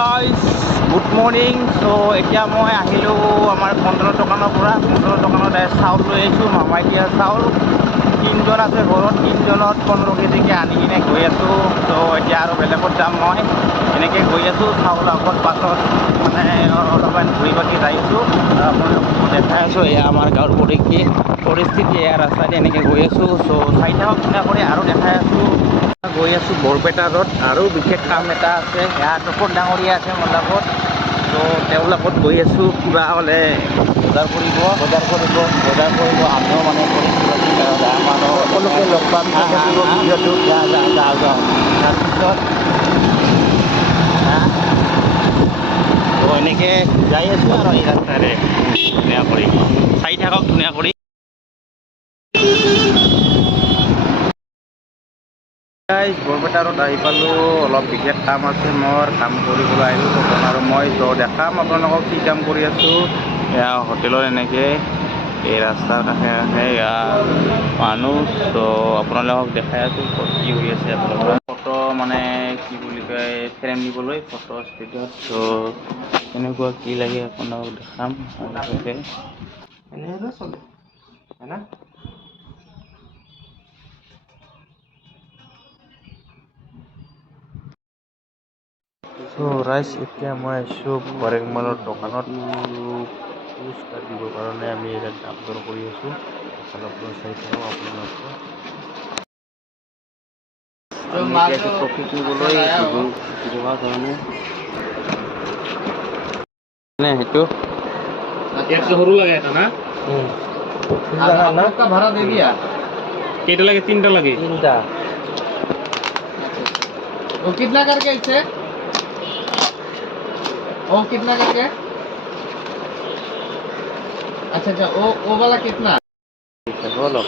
Guys good morning. চ' এতিয়া মই আহিলোঁ আমাৰ কণ্ট্ৰলৰ দোকানৰ পৰা। কণ্ট্ৰলৰ দোকানত চাউল লৈ আহিছোঁ, মামাই দিয়া চাউল। 3জন আছে ঘৰত, 3জনত 15 কেজিকৈ আনি কিনে গৈ আছোঁ। ত' এতিয়া আৰু বেলেগত যাম মই, এনেকৈ গৈ আছোঁ। চাউল আগত পাছত মানে অলপমান ঘূৰি পাকি যাই আছোঁ। আপোনালোকক দেখাই আছোঁ এয়া আমাৰ গাঁৱৰ পৰিস্থিতি, এয়া ৰাস্তাতে এনেকৈ গৈ আছোঁ। চ' চাৰিটাও ধুনীয়া কৰি আৰু দেখাই আছোঁ। গৈ আছোঁ বৰপেটা ৰোড, আৰু বিশেষ কাম এটা আছে। এয়া টুকুৰ ডাঙৰীয়া আছে মোৰ লগত, ত' তেওঁৰ লগত গৈ আছোঁ। কিবা হ'লে বজাৰ কৰিব আমিও মানে কৰিম সকলোকে লগ পাম। ভিডিঅ'টো যাওঁ তাৰপিছত ত' এনেকৈ যাই আছোঁ আৰু এই ৰাস্তাৰে ধুনীয়া কৰি চাই থাকক ধুনীয়া কৰি। বৰপেটাৰত আহি পালোঁ, অলপ বিশেষ কাম আছে মোৰ, কাম কৰিবলৈ আহিলোঁ আৰু মই ত' দেখাম আপোনালোকক কি কাম কৰি আছোঁ। এয়া হোটেলৰ এনেকৈ এই ৰাস্তাৰ কাষে কাষে মানুহ, ত' আপোনালোকক দেখাই আছোঁ ক'ত কি হৈ আছে। আপোনালোকৰ ফটো মানে কি বুলি কয় ফ্ৰেম দিবলৈ ফটো ষ্টুডিঅ'ত, ত' কেনেকুৱা কি লাগে আপোনালোকক দেখাম। এনেকৈ চলে হয় না। চ' ৰাইজ এতিয়া মই আহিছোঁ বৰেংমালৰ দোকানত পুৰস্কাৰ দিবৰ কাৰণে। আমি ইয়াত দাম দৰ কৰি আছোঁ, অলপ চাই থাকক আপোনালোকে। প্ৰফিট নিবলৈ দিবৰ কাৰণে সেইটো সৰু লাগে এটা না ভাড়া দে দিয়া। কেইটা লাগে? 3টা লাগে। 3টা। वो कितना करके इससे? वो कितना करके? अच्छा अच्छा, वो वाला कितना? बोलो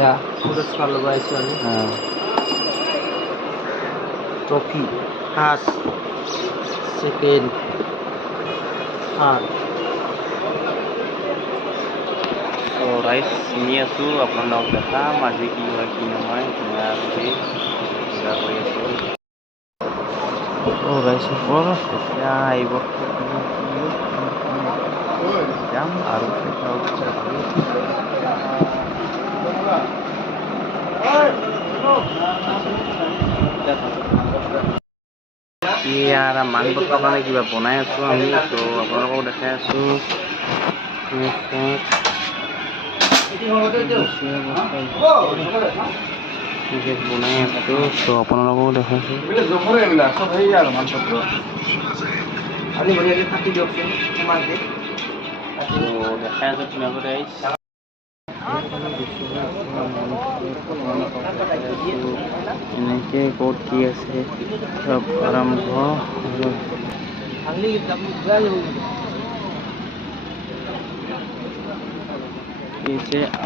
या पुरस्कार लगाइছো আমি। Trophy first second third. ত' ৰাইজ চিনি আছোঁ, আপোনালোকক দেখাম আজি কি হয় কি নহয় ধুনীয়া কৰি পূজা কৰি আছোঁ। ত' ৰাইজসকল এতিয়া আহিব যাম আৰু চাই থাকক ধুনীয়া কৰি। ইয়াৰ মাংসৰ কাৰণে কিবা বনাই আছোঁ আমি, ত' আপোনালোকক দেখাই আছোঁ। বনাই আছোঁ, ত' আপোনালোককো দেখাইছোঁ। দেখাই আছোঁ ধুনীয়াকৈ। এনেকে ক'ত কি আছে চব আৰম্ভ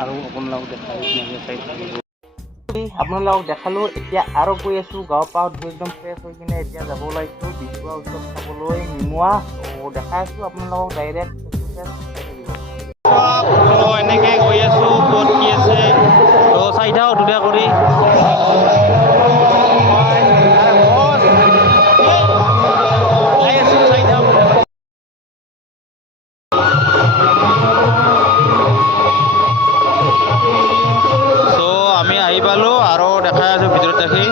আৰু আপোনালোকক দেখালোঁ। এতিয়া আৰু গৈ আছোঁ গাঁৱৰ পৰা একদম ফ্ৰেছ হৈ কিনে এতিয়া যাব ওলাইছোঁ বিচুৱা উৎসৱ চাবলৈ নিমুৱা। ত' দেখাই আছোঁ আপোনালোকক ডাইৰেক্ট এনেকৈ গৈ আছোঁ ক'ত কি আছে। ত' চাই থাকক ধুনীয়া কৰি। আমি আহি পালোঁ আৰু দেখাই আছোঁ ভিতৰত ৰাখি।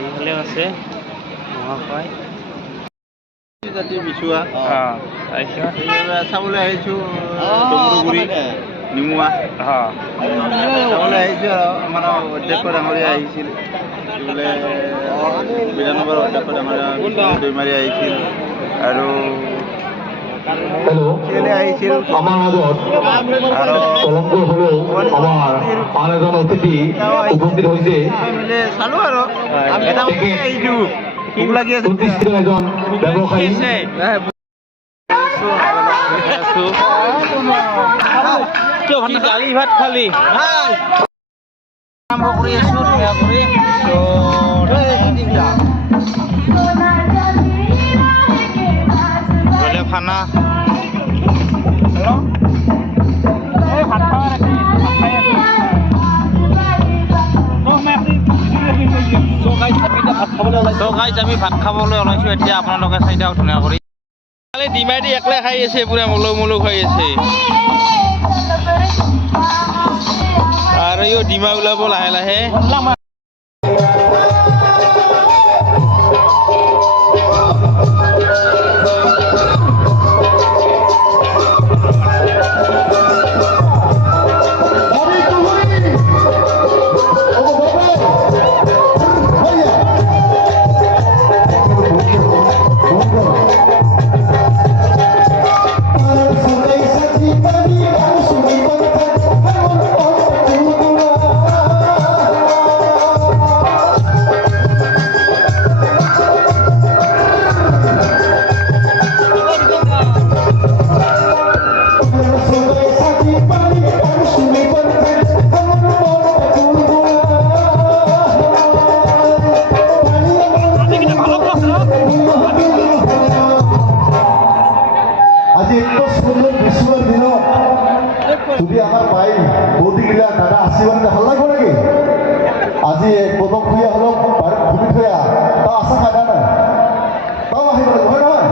এইফালেও আছে মহাশয় জাতি বিচুৱা চাবলৈ আহিছোঁ। ডমৰুগুৰি নিমুৱা চাবলৈ আহিছোঁ আৰু আমাৰ অধ্যক্ষ ডাঙৰীয়া আহিছিল, বোলে বিধানসভাৰ অধ্যক্ষ ডাঙৰীয়া দৈমাৰী আহিছিল আৰু আহিছিল আমাৰ মাজত কলংক হলেও আমাৰ আন এজন অতিথি উপস্থিত হৈছে। চালো আৰু এটা আহিছোঁ, ভোক লাগি আছে। এজন ব্যৱসায়ী কি দালি ভাত খালি আৰম্ভ কৰি আছো ধুনীয়া কৰি বলে খানা আমি ভাত খাবলৈ ওলাইছো এতিয়া আপোনালোকে চাই দিয়ক ধুনীয়া কৰি ডিমাই দি একলাই খাই আছে পুৰা মলৌ মলৌ খাই আছে আৰু ইও ডিমা ওলাব লাহে লাহে আজি একটু সুন্দর গ্রীষ্মের দিন যদি আমার ভাই বৌদিগিলা দাদা আশীর্বাদ ভাল লাগবে নাকি আজি প্রথম খুঁয়া হল বাড়িত ঘুমি থয়া তাও আশা খাদা নাই তাও আহিব লাগিব হয় নহয়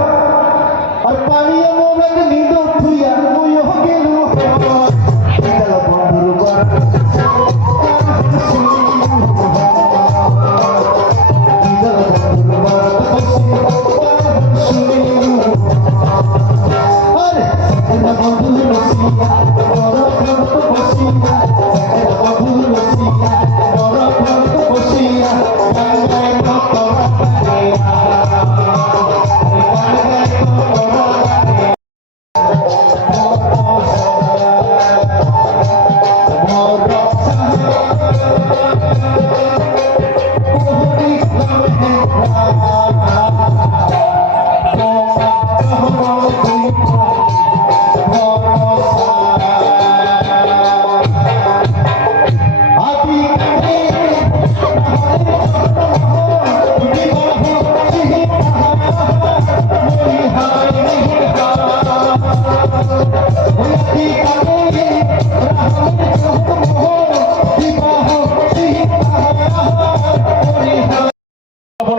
আর পানি আমার নিদ থুয়া মই গেলু বন্ধুর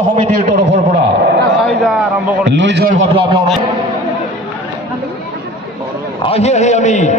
সমিতিৰ তৰফৰ পৰা লৈ যোৱাৰ বাবে আমি আহি আমি